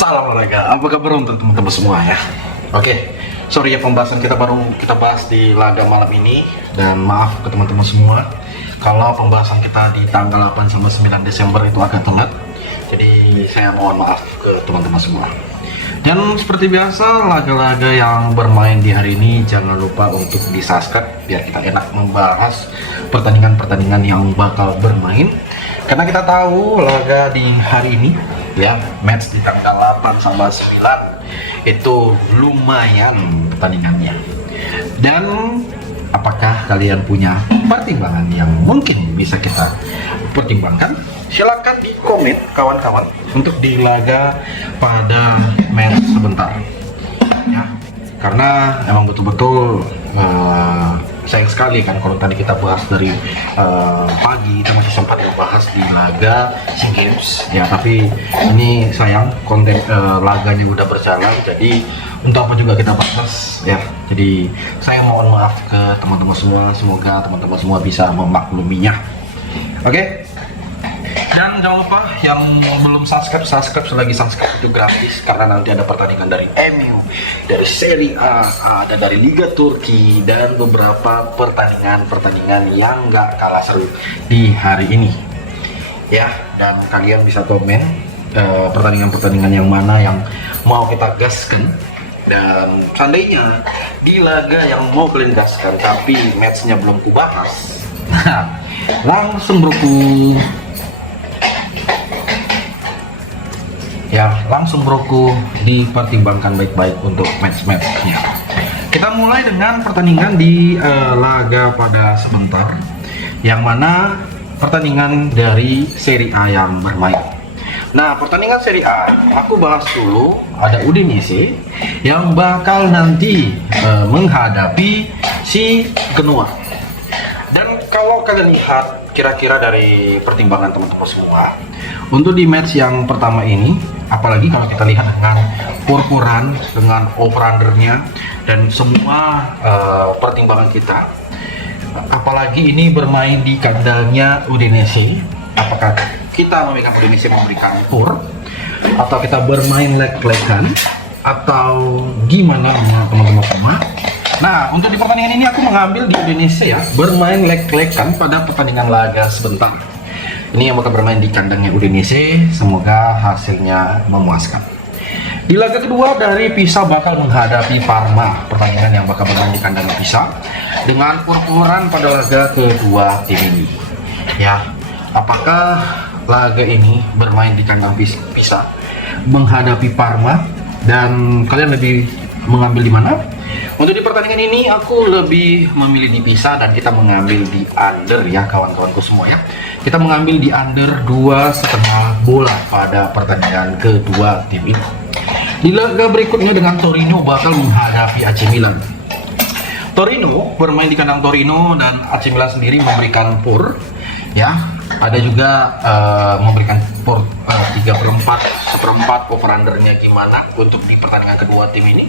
Salam olahraga, apa kabar untuk teman-teman semua ya? Oke, sorry ya pembahasan kita baru kita bahas di laga malam ini. Dan maaf ke teman-teman semua kalau pembahasan kita di tanggal 8 sampai 9 Desember itu agak telat. Jadi saya mohon maaf ke teman-teman semua. Dan seperti biasa, laga-laga yang bermain di hari ini jangan lupa untuk di-subscribe biar kita enak membahas pertandingan-pertandingan yang bakal bermain. Karena kita tahu laga di hari ini ya, match di tanggal 8 sama 9 itu lumayan pertandingannya. Dan apakah kalian punya pertimbangan yang mungkin bisa kita pertimbangkan? Silahkan di komen kawan-kawan untuk di laga pada match sebentar ya, karena emang betul-betul sayang sekali kan kalau tadi kita bahas dari pagi kita masih sempat membahas di laga SEA Games ya, tapi ini sayang konten laganya udah berjalan, jadi untuk apa juga kita bahas ya. Jadi saya mohon maaf ke teman-teman semua, semoga teman-teman semua bisa memakluminya. Oke. Dan jangan lupa yang belum subscribe selagi subscribe itu gratis, karena nanti ada pertandingan dari MU, dari Serie A, ada dari Liga Turki, dan beberapa pertandingan yang nggak kalah seru di hari ini ya. Dan kalian bisa komen pertandingan-pertandingan yang mana yang mau kita gaskan, dan seandainya di laga yang mau kalian gaskan tapi matchnya belum dibahas, nah langsung broku ya, langsung broku dipertimbangkan baik-baik untuk match-matchnya. Kita mulai dengan pertandingan di laga pada sebentar, yang mana pertandingan dari Serie A yang bermain. Nah, pertandingan Serie A aku bahas dulu. Ada Udinese yang bakal nanti menghadapi si Genoa. Dan kalau kalian lihat kira-kira dari pertimbangan teman-teman semua, untuk di match yang pertama ini, apalagi kalau kita lihat dengan purpuran, dengan over-undernya, dan semua pertimbangan kita, apalagi ini bermain di kandangnya Udinese, apakah kita memegang Udinese memberikan pur, atau kita bermain leg-legan, atau gimana teman-teman semua? Nah, untuk di pertandingan ini aku mengambil di Udinese ya, bermain leg-legan pada pertandingan laga sebentar. Ini yang bakal bermain di kandangnya Udinese, semoga hasilnya memuaskan. Di laga kedua dari Pisa bakal menghadapi Parma, pertandingan yang bakal bermain di kandangnya Pisa, dengan ukuran pada laga kedua tim ini. Ya, apakah laga ini bermain di kandang Pisa menghadapi Parma, dan kalian lebih mengambil di mana? Untuk di pertandingan ini aku lebih memilih di Pisa, dan kita mengambil di under ya kawan-kawanku semua ya. Kita mengambil di under 2,5 bola pada pertandingan kedua tim ini. Di laga berikutnya dengan Torino bakal menghadapi AC Milan. Torino bermain di kandang Torino, dan AC Milan sendiri memberikan pur ya. Ada juga memberikan pur 3/4 over-undernya gimana untuk di pertandingan kedua tim ini.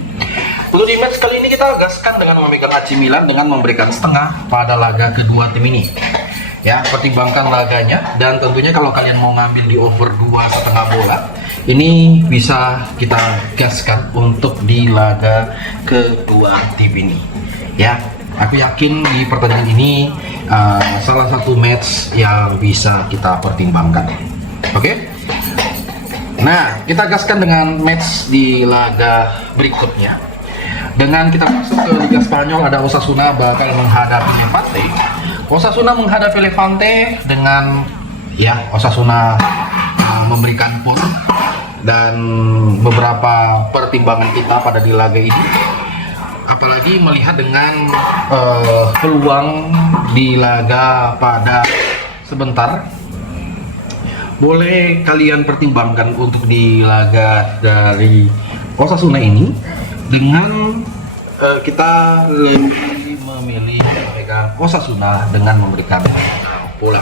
Untuk di match kali ini kita gaskan dengan memegang AC Milan dengan memberikan setengah pada laga kedua tim ini. Ya, pertimbangkan laganya, dan tentunya kalau kalian mau ngambil di over 2,5 bola, ini bisa kita gaskan untuk di laga kedua tim ini. Ya, aku yakin di pertandingan ini salah satu match yang bisa kita pertimbangkan. Oke? Nah, kita gaskan dengan match di laga berikutnya. Dengan kita masuk ke Liga Spanyol, ada Osasuna bakal menghadapi Levante. Osasuna menghadapi Levante dengan ya, Osasuna memberikan pun, dan beberapa pertimbangan kita pada di laga ini, apalagi melihat dengan peluang di laga pada sebentar. Boleh kalian pertimbangkan untuk di laga dari Osasuna ini, dengan kita lebih memilih memegang Osasuna dengan memberikan bola.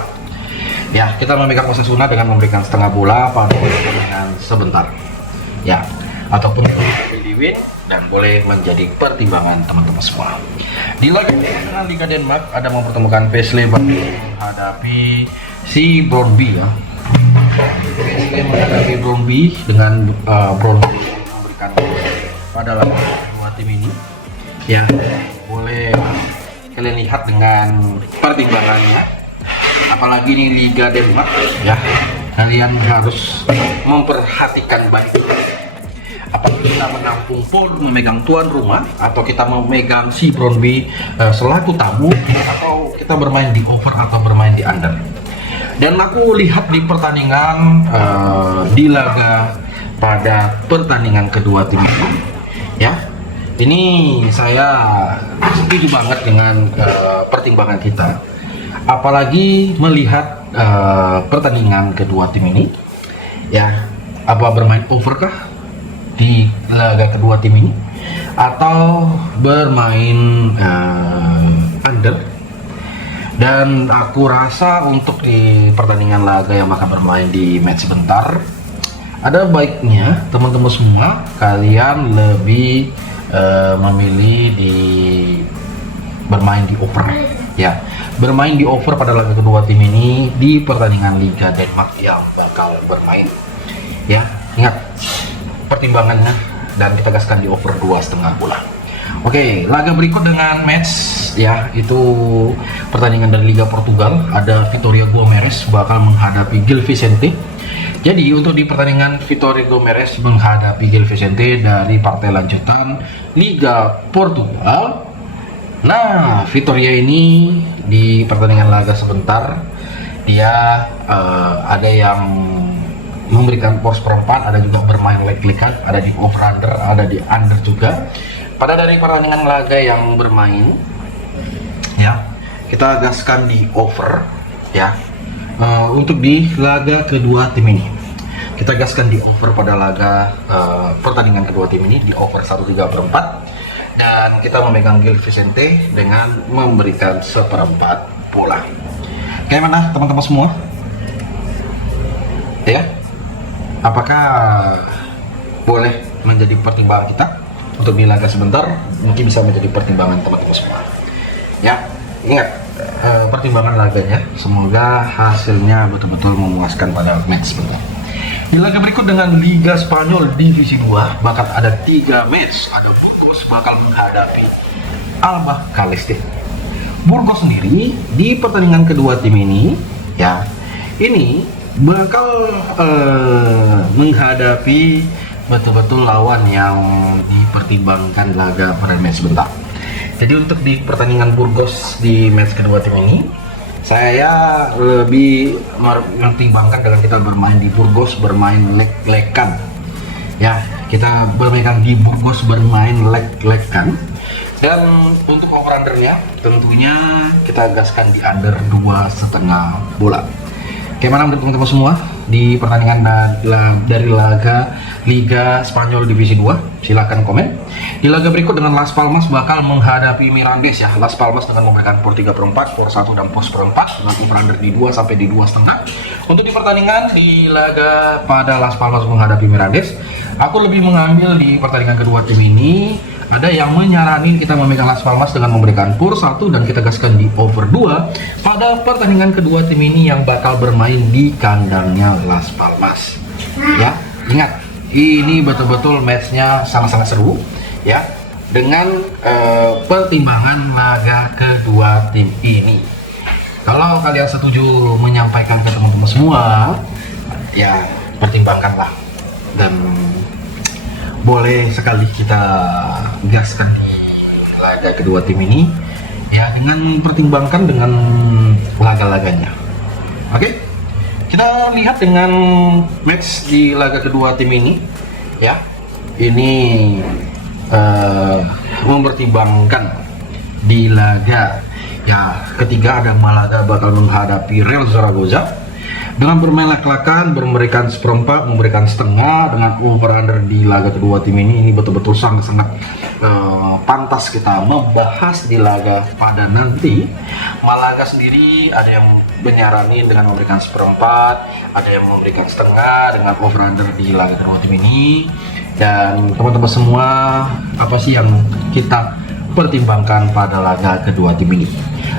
Ya, kita memegang Osasuna dengan memberikan setengah bola pada pertandingan sebentar. Ya, ataupun di win, dan boleh menjadi pertimbangan teman-teman semua. Di laga dengan Liga Denmark ada mempertemukan PSV menghadapi si Brøndby ya. Saya menghadapi Brøndby dengan Brøndby memberikan pada laga kedua tim ini. Ya, boleh kalian lihat dengan pertimbangannya. Apalagi ini Liga Denmark, ya, kalian harus memperhatikan baik. Apakah kita menampung Por memegang tuan rumah, atau kita memegang si Brøndby selaku tamu, atau kita bermain di over atau bermain di under. Dan aku lihat di pertandingan di laga pada pertandingan kedua tim ini, ya, ini saya setuju banget dengan pertimbangan kita. Apalagi melihat pertandingan kedua tim ini, ya, apa bermain over kah di laga kedua tim ini, atau bermain under. Dan aku rasa untuk di pertandingan laga yang akan bermain di match sebentar, ada baiknya teman-teman semua kalian lebih memilih di bermain di over, ya, bermain di over pada laga kedua tim ini di pertandingan Liga Denmark yang bakal bermain, ya. Ingat pertimbangannya dan kita gaskan di over 2,5 bola. Oke, laga berikut dengan match, ya, itu pertandingan dari Liga Portugal. Ada Vitória Guimarães bakal menghadapi Gil Vicente. Jadi untuk di pertandingan Vitória Guimarães menghadapi Gil Vicente dari partai lanjutan Liga Portugal. Nah, Vitória ini di pertandingan laga sebentar dia ada yang memberikan pos perempat, ada juga bermain leg-legan, ada di over under, ada di under juga. Pada dari pertandingan laga yang bermain, ya, kita gaskan di over, ya. Untuk di laga kedua tim ini, kita gaskan di over pada laga pertandingan kedua tim ini di over 1,3/4, dan kita memegang Gil Vicente dengan memberikan 1/4 bola. Bagaimana teman-teman semua? Ya, apakah boleh menjadi pertimbangan kita untuk di laga sebentar? Mungkin bisa menjadi pertimbangan teman-teman semua, ya. Ingat pertimbangan laganya, semoga hasilnya betul-betul memuaskan pada match sebentar. Di laga berikut dengan Liga Spanyol Divisi 2 bakal ada 3 match. Ada Burgos bakal menghadapi Alba Caleste. Burgos sendiri di pertandingan kedua tim ini, ya, ini bakal menghadapi betul-betul lawan yang dipertimbangkan laga pada match sebentar. Jadi untuk di pertandingan Burgos di match kedua tim ini, saya lebih mempertimbangkan dengan kita bermain di Burgos, bermain leg-legan, ya, kita bermain di Burgos bermain leg-legan. Dan untuk over undernya tentunya kita gaskan di under 2,5 bola. Bagaimana menurut teman-teman semua di pertandingan dari laga Liga Spanyol Divisi 2? Silahkan komen. Di laga berikut dengan Las Palmas bakal menghadapi Mirandes, ya. Las Palmas dengan memberikan por 3/4, por 1 dan pos perempat dengan over under di 2 sampai di 2,5. Untuk di pertandingan di laga pada Las Palmas menghadapi Mirandes, aku lebih mengambil di pertandingan kedua tim ini. Ada yang menyarankan kita memegang Las Palmas dengan memberikan por 1 dan kita gaskan di over 2 pada pertandingan kedua tim ini yang bakal bermain di kandangnya Las Palmas. Ya, ingat, ini betul-betul matchnya sangat-sangat seru, ya, dengan pertimbangan laga kedua tim ini. Kalau kalian setuju menyampaikan ke teman-teman semua, ya, pertimbangkanlah dan boleh sekali kita gaskan di laga kedua tim ini, ya, dengan pertimbangkan dengan laga-laganya. Oke, kita lihat dengan match di laga kedua tim ini, ya. Ini mempertimbangkan di laga, ya, ketiga ada Malaga bakal menghadapi Real Zaragoza dengan bermain lak-lakan, memberikan seperempat, memberikan setengah dengan over under di laga kedua tim ini betul-betul sangat-sangat pantas kita membahas di laga pada nanti. Malaga sendiri ada yang menyaranin dengan memberikan seperempat, ada yang memberikan setengah dengan over under di laga kedua tim ini. Dan teman-teman semua, apa sih yang kita pertimbangkan pada laga kedua tim ini?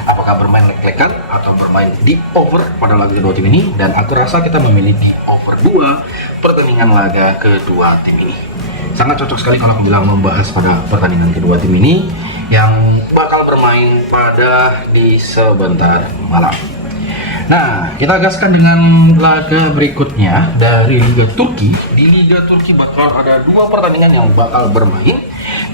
Apakah bermain lek-lekan atau bermain di over pada laga kedua tim ini? Dan aku rasa kita memilih di over 2 pertandingan laga kedua tim ini. Sangat cocok sekali kalau aku bilang membahas pada pertandingan kedua tim ini yang bakal bermain pada di sebentar malam. Nah, kita gaskan dengan laga berikutnya dari Liga Turki. Di Liga Turki bakal ada 2 pertandingan yang bakal bermain.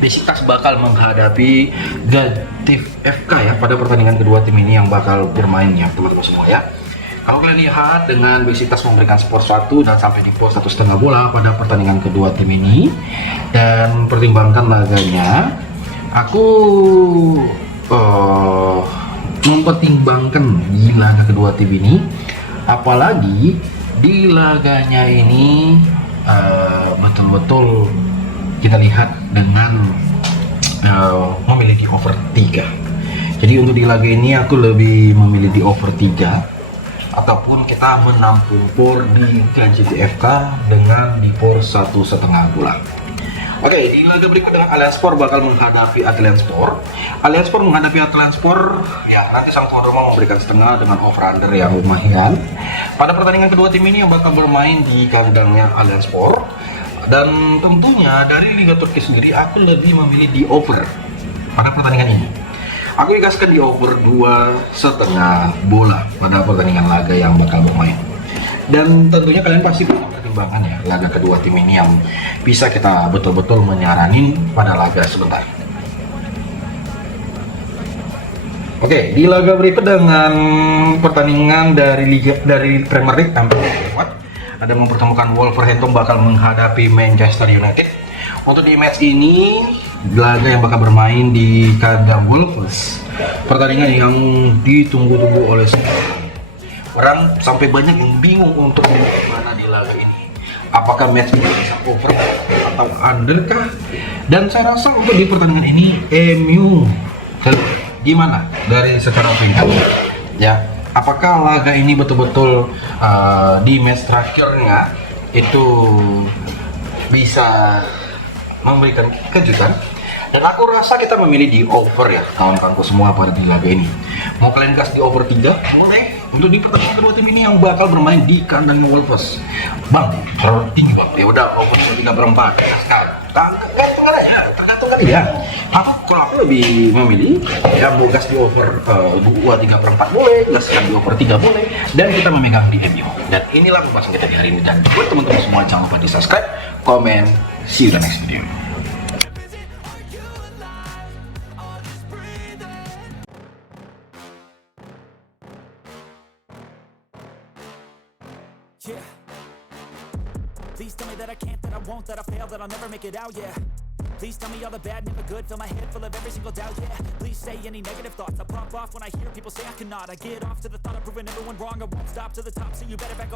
Besiktas bakal menghadapi Gatif FK ya pada pertandingan kedua tim ini yang bakal bermain ya teman-teman semua ya. Kalau kalian lihat dengan Besiktas memberikan skor 1 dan sampai di pos 1,5 bola pada pertandingan kedua tim ini, dan pertimbangkan laganya, aku mempertimbangkan di laga kedua tim ini, apalagi di laganya ini betul-betul kita lihat dengan memiliki over 3. Jadi untuk di laga ini aku lebih memilih di over 3 ataupun kita menampung por di GTFK dengan di por 1,5 bola. Oke, di laga berikut dengan Alanyaspor bakal menghadapi Atalyaspor. Alanyaspor menghadapi Atalyaspor, ya nanti sang tuan rumah memberikan setengah dengan over-under yang lumayan. Pada pertandingan kedua tim ini yang bakal bermain di kandangnya Alanyaspor. Dan tentunya dari Liga Turki sendiri aku lebih memilih di over pada pertandingan ini. Aku gaskan di over 2,5 bola pada pertandingan laga yang bakal bermain. Dan tentunya kalian pasti punya pertimbangan ya laga kedua tim ini yang bisa kita betul-betul menyaranin pada laga sebentar. Oke, di laga berikut dengan pertandingan dari Premier League tampil lewat, ada mempertemukan Wolverhampton bakal menghadapi Manchester United. Untuk di match ini laga yang bakal bermain di kandang Wolves, pertandingan yang ditunggu-tunggu oleh semua orang, sampai banyak yang bingung untuk mana di laga ini. Apakah match ini bisa over atau under kah? Dan saya rasa untuk di pertandingan ini MU gimana dari secara opinion? Ya, apakah laga ini betul-betul di match terakhirnya itu bisa memberikan kejutan? Dan aku rasa kita memilih di over ya kawan-kawanku semua pada di laga ini. Mau kalian gas di over 3? Boleh. Untuk di pertandingan kedua tim ini yang bakal bermain di kandang Wolves. Bang, terlalu tinggi bang. Ya udah over 3/4. Tergantung kali ya. Kalau aku lebih memilih ya mau gas di over 2/3/4 boleh, gaskan di over 3 boleh, dan kita memegang di MU. Dan inilah pembahasan kita di hari ini. Dan buat teman-teman semua jangan lupa di subscribe, komen, see you the next video. Yeah. Please tell me that I can't, that I won't, that I fail, that I'll never make it out, yeah. Please tell me all the bad, never good, fill my head full of every single doubt, yeah. Please say any negative thoughts, I pop off when I hear people say I cannot. I get off to the thought of proving everyone wrong, I won't stop to the top, so you better back up.